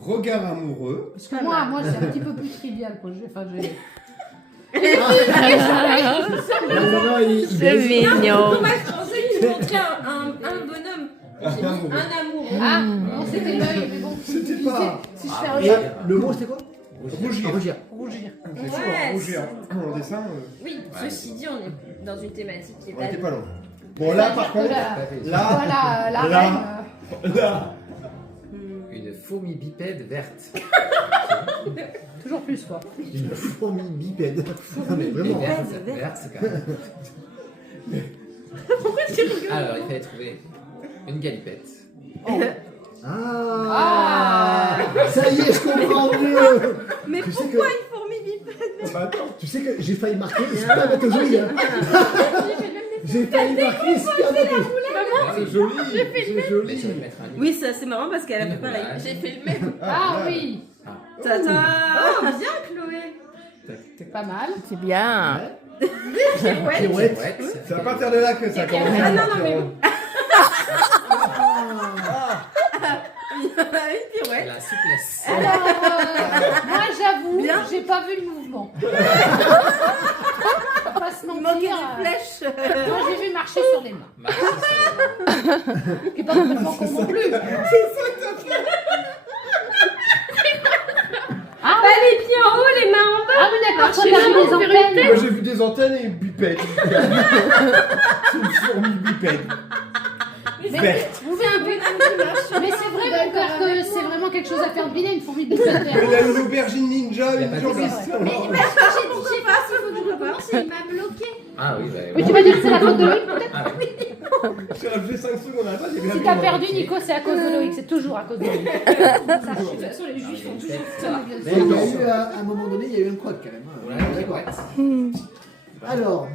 Regard amoureux. Parce que moi c'est un petit peu plus trivial quoi. C'est mignon. Moi, je pensais qu'il montrait un bonhomme. Un amour. Ah, non, c'était l'œil, mais bon. C'était pas. Si je fais regarder. Le mot c'était quoi? Rougir. Rougir. C'est chaud, hein, rougir. En dessin. Oui, ceci dit, on est dans une thématique qui est On pas. était pas loin. Bon, là, par contre, là. Voilà, la reine. Là. Une fourmi bipède verte. Toujours plus quoi. Une fourmi bipède. Non mais vraiment. Verte, c'est quand même. Pourquoi tu rigoles? Alors, il fallait trouver une galipette. Ah, ça y est, je comprends mieux. Mais Tu sais pourquoi que- une fourmi bipède? Tu sais que j'ai failli marquer spermatozoïde. Hein. J'ai failli marquer spermatozoïde. C'est joli. C'est joli. Mais je vais mettre un livre. Oui, ça c'est marrant parce qu'elle a fait Une pareil. image. J'ai fait le même. Ah là. oui, Tata. Oh, bien Chloé. pas mal. C'est bien. Pirouette. Ça va partir de là que ça commence. Ah non, non, mais. Une pirouette. La souplesse. Alors, moi j'avoue, j'ai pas vu le mouvement. Faut pas se Il manquait mentir. des flèches. Moi j'ai vu marcher sur les mains. Marcher sur les mains. Qui est pas complètement con non plus. Ah Pas les pieds en haut, les mains en bas. Ah oui d'accord, toi t'as vu les antennes. Moi j'ai vu des antennes et une bipède. C'est une fourmi bipède. Verte. Vous un peu mais c'est vrai mon père que c'est vraiment quelque chose à faire deviner une fourmi bipède. Elle a une aubergine ninja, Il y a une pas de jambe. dessin. Je sais pas s'il faut que je repense, il m'a bloqué. Ah oui, bah, Oui, tu vas dire que c'est la faute de Loïc peut-être. Ah oui. J'ai relevé 5 secondes à la base. Si t'as perdu Nico, c'est à cause de Loïc, c'est toujours à cause de Loïc. De toute façon, les juifs font toujours ça. Mais il y a eu à un moment donné, il y a eu un quad quand même. Ouais, Hein. d'accord. Alors,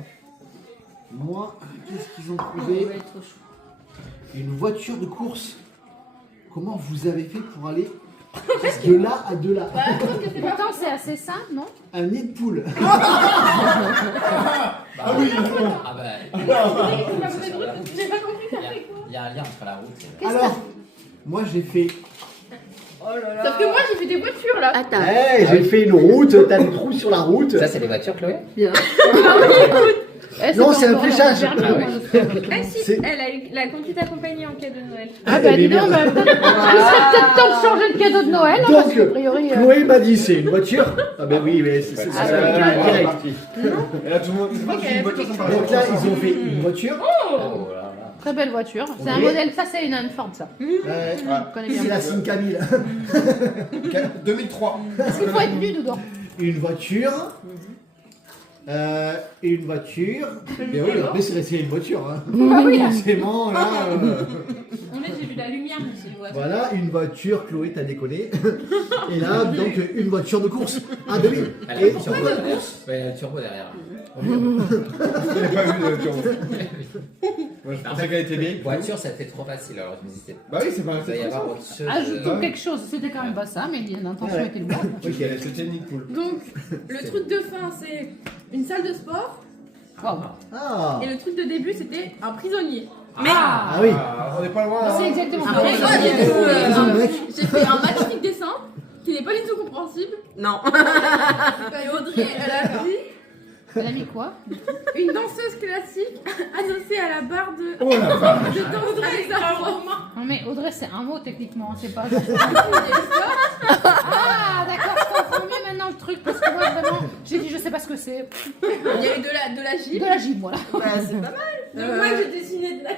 moi, qu'est-ce qu'ils ont trouvé? Une voiture de course. Comment vous avez fait pour aller de là à de là? Pourtant c'est assez simple, non? Un nid de poule. Ah oui. Ah bah. J'ai pas compris, t'as fait quoi? Il y a un lien entre la route et... Alors, moi j'ai fait. Oh là là. Sauf que moi j'ai fait des voitures là. Attends. Hey, j'ai fait une route, t'as des trous sur la route. Ça, c'est les voitures, Chloé? Non, c'est un fléchage. Ah si, C'est- elle a eu la conduite accompagnée en cadeau de Noël. Ah bah dis donc, bah, il serait peut-être temps de changer le cadeau de Noël, hein, parce Donc, qu'a priori... Chloé m'a dit c'est une voiture. Ah ben oui, mais c'est Ah, ça. bah, Direct. Et là tout le monde. C'est pas une voiture, ça me paraît. Donc là, ils ont fait une voiture. Oh là là. Très belle voiture. C'est un Oui. modèle, ça c'est une Ford ça. Je connais bien. C'est la Sim Camille. 2003. Il faut être nu dedans. Une voiture. Une voiture. Mais oui, mais c'est une voiture. Hein. Forcément, là. En fait, j'ai vu la lumière, mais c'est une voiture. Voilà, une voiture, Chloé, t'as déconné. Et là, donc, une voiture de course. Ah, ben oui. Elle a Et un turbo derrière. Ouais, un turbo derrière. Je n'ai pas vu de voiture. Moi je pensais qu'elle était vieille. Voiture, ça fait trop facile, alors je me disais. Bah oui, c'est pas Il doit y avoir autre chose. Ajoutons quelque chose, c'était quand même pas ça, mais l'intention Ouais. était louable. Ok, c'était une poule. Donc le truc de fin c'est une salle de sport Ah. et le truc de début c'était un prisonnier. Ah oui. On n'est pas loin. C'est Hein. exactement ça. Après moi j'ai fait, Ils ont le mec. j'ai fait un magnifique dessin qui n'est pas du tout compréhensible. Non. Et Audrey elle a dit Elle a mis quoi? une danseuse classique adossée à la barre de Oh la vache. de danse avec sa robe. Non mais Audrey c'est un mot techniquement, c'est pas... Ah d'accord, je comprends mieux maintenant le truc, parce que moi vraiment, j'ai dit je sais pas ce que c'est. Il y a eu de la De gym. la gym, voilà. Bah, c'est pas mal. Donc moi j'ai dessiné de la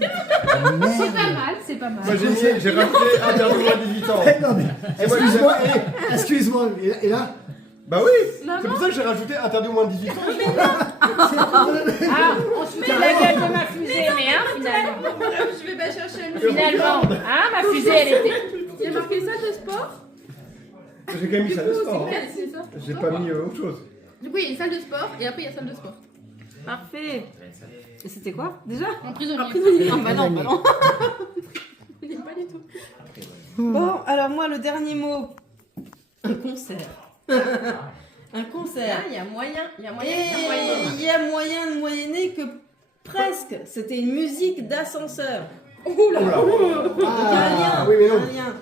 Ah, merde. C'est pas mal, c'est pas mal. Moi j'ai rajouté interdit moins de 18 ans. Eh, non mais, excuse-moi, excuse-moi, et là Bah oui, c'est pour ça que j'ai rajouté interdit moins de 18 ans. Ah, on se met la gueule de ma fusée, mais hein, finalement. Je vais pas chercher une Finalement, hein, ma fusée, elle était. Il y a marqué salle de sport. J'ai quand même mis ça de sport. hein. C'est ça. J'ai pas mis autre chose. Du coup, il y a une salle de sport et après il y a salle de sport. Parfait. Et c'était quoi déjà? En prisonnier. Ah bah non, bah non. Il n'est pas du tout. Bon, alors moi, le dernier mot. Un concert. Un concert. Il y a moyen. Il y a moyen. Et il y a moyen de moyenner que presque. C'était une musique d'ascenseur. Oula. Donc il y a un lien. oui, mais non. Un lien.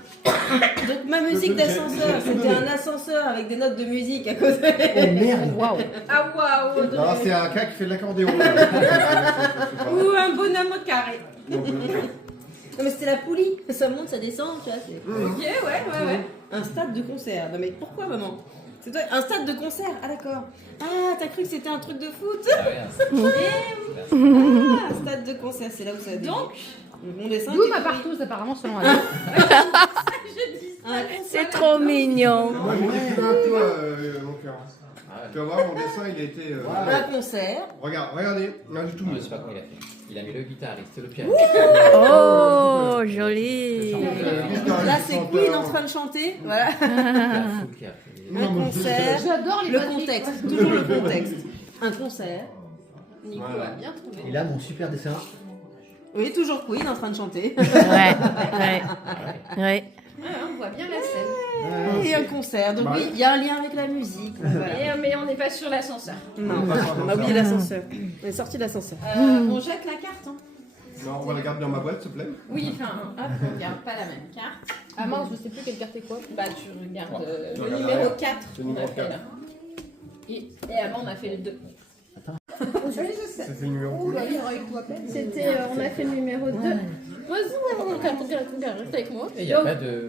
Donc ma musique d'ascenseur, c'était un ascenseur avec des notes de musique à côté. Oh merde. Waouh. Ah waouh. Non, c'est un cas qui fait de l'accordéon. Ou un bonhomme au carré. Non, Non mais c'était la poulie. Ça monte, ça descend, tu vois. Ok, ouais. Un stade de concert. Non mais pourquoi maman? C'est toi, un stade de concert. Ah d'accord. Ah, t'as cru que c'était un truc de foot? Ah ouais, Ah, stade de concert, c'est là où ça a Donc, mon dessin. D'où était ma pourri. partouze apparemment selon elle. C'est trop mignon. Moi j'ai dit un peu mon cœur. Tu vas voir, mon dessin il a été. Un concert. Regardez, là j'ai tout Je mis. sais pas comment il a fait. Il a mis le guitariste, le piano. Oh, joli. Là, c'est chanteur. Queen en train de chanter. Voilà. La foule qui a fait. Un concert. J'adore les Le Patrick. contexte. Toujours le contexte. Un concert. Nico Voilà. a bien trouvé. Et là, mon super dessin. Oui, toujours Queen en train de chanter. Ouais. On voit bien la scène. Et un concert. Donc oui, il y a un lien avec la musique. Voilà. Mais on n'est pas sur l'ascenseur. Non, on a oublié l'ascenseur. On est sorti de l'ascenseur. On jette la carte. Hein. Non, on va la garder dans ma boîte, s'il te plaît. Oui, enfin, hop, on regarde pas la même carte. Ah mince, je sais plus quelle carte est quoi. Bah, tu regardes Tu le regardes numéro derrière. 4 Le qu'on numéro a fait 4. là. Et avant, on a fait le 2. C'est le numéro cool. C'était, on a fait le numéro 2. Regarde, reste avec moi. Et il n'y a pas de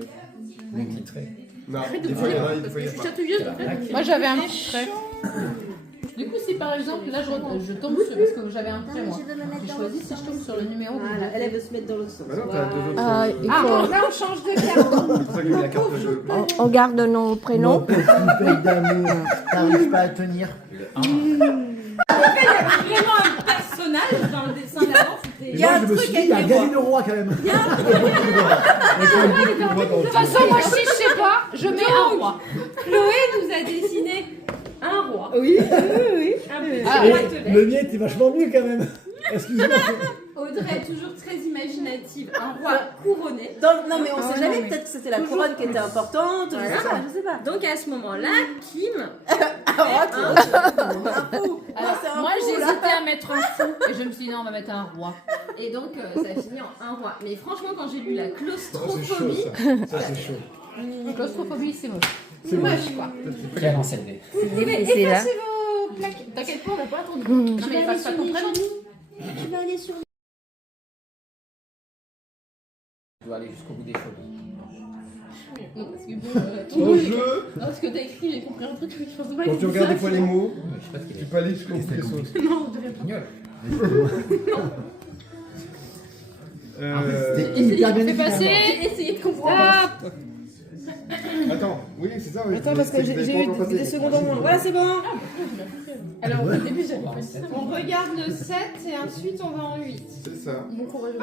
titré. Non, des fois il y en a, des fois il y a pas. Chatouilleuse, Moi j'avais un petit trait. Du coup, si par exemple, là je tombe sur. Parce que j'avais un trait moi. J'ai choisi si je tombe sur le numéro. Voilà, elle veut se mettre dans l'autre sens. Bah non, t'as deux autres. Ah, il Ah, faut... là, on change de carte. C'est pour ça que j'ai mis la carte de. on garde nos prénoms. Mon petit bec d'amour, t'arrives pas à tenir. Le 1. Vraiment un personnage dans le dessin d'avant. Et C'était. moi, je me suis dit, il y a Galine le roi quand même. De toute façon, moi si je sais pas, je mets un roi. Chloé nous a dessiné un roi. Oui. Un petit Ah, roi de Le mien était vachement mieux quand même. Excuse-moi. Audrey, toujours très imaginative, un roi couronné. Non mais on sait jamais, peut-être que c'était la couronne qui était importante, je sais pas. Donc à ce moment-là, Kim. Alors, moi j'hésitais à mettre un fou et je me suis dit non, on va mettre un roi. Et donc ça a fini en un roi. Mais franchement, quand j'ai lu la Ah, c'est chaud claustrophobie, ça. Ça c'est chaud. Claustrophobie, c'est moche. c'est moche quoi. Quel ancienneté. C'est difficile, hein. vos plaques. T'inquiète pas, on n'a pas attendu. Non mais passe pas ton prénom. Tu vas aller sur Tu dois aller jusqu'au bout des choses. Non, parce que Ton bon, jeu, non, ce que t'as écrit, j'ai compris un truc, mais je pense pas quand que tu regardes des fois les mots, Je sais pas ce qu'il tu est. peux aller jusqu'au bout des sauces. Non, on dirait pas. Guignol. C'était hyper bien Fais écrit. passer. J'ai essayé de comprendre. Hop. Attends, oui, c'est ça. Oui. Attends, parce que j'ai eu des secondes en moins. Voilà, c'est bon. Alors au début, j'avais pas dit ça. On regarde le 7 et ensuite on va en 8. C'est ça. Bon courage.